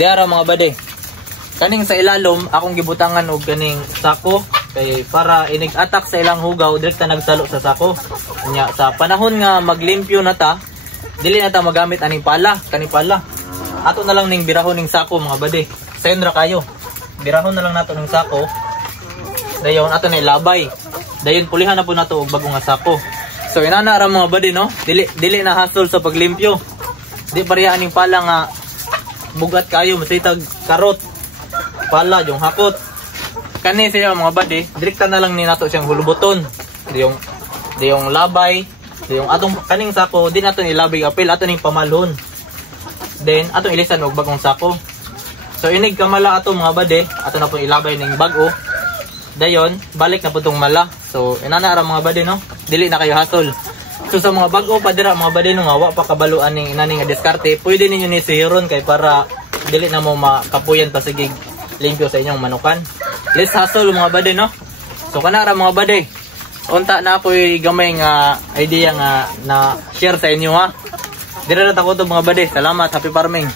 Diara mga bade. Kaning sa ilalom akong gibutangan og kaning sako kay para inig-attack sa ilang hugaw direkta nagsalo sa sako. Nya sa panahon nga maglimpyo na ta, dili na ta magamit aning pala, kaning pala. Ato na lang ning birahon ning sako mga bade. Sayon ra kayo. Birahon na lang nato ning sako. Dayon ato na ilabay. Dayon pulihan na po nato og bagong nga sako. So inana ra mga bade no. Dili na hassle sa paglimpyo. Di pareha aning pala nga bugat kayo masitag karot. Pala yung hakot. Kani siya mga bade, direkta na lang ni nato siyang hulubuton. Yung labay, yung atong kaning sako, di nato ilabay apil, ato ning pamalhon. Then ato ilisan og bagong sako. So inig kamala ato mga bade, ato na po ilabay ning bago. Dayon, balik na po tong mala. So inana ra mga bade no, dili na kayo hasol. So sa mga bago pa dira mga bade no nga wa pa kabaluan ning inani nga diskarte, pwede ninyo ni sihiron kay para dili na mo makapuyan pa sigig limpyo sa inyong manukan. Let's hustle mga bade no. So kana ra mga bade. Unta na ako'y gamay nga idea nga na share sa inyo ha. Dira na ta ko to mga bade. Salamat, happy farming.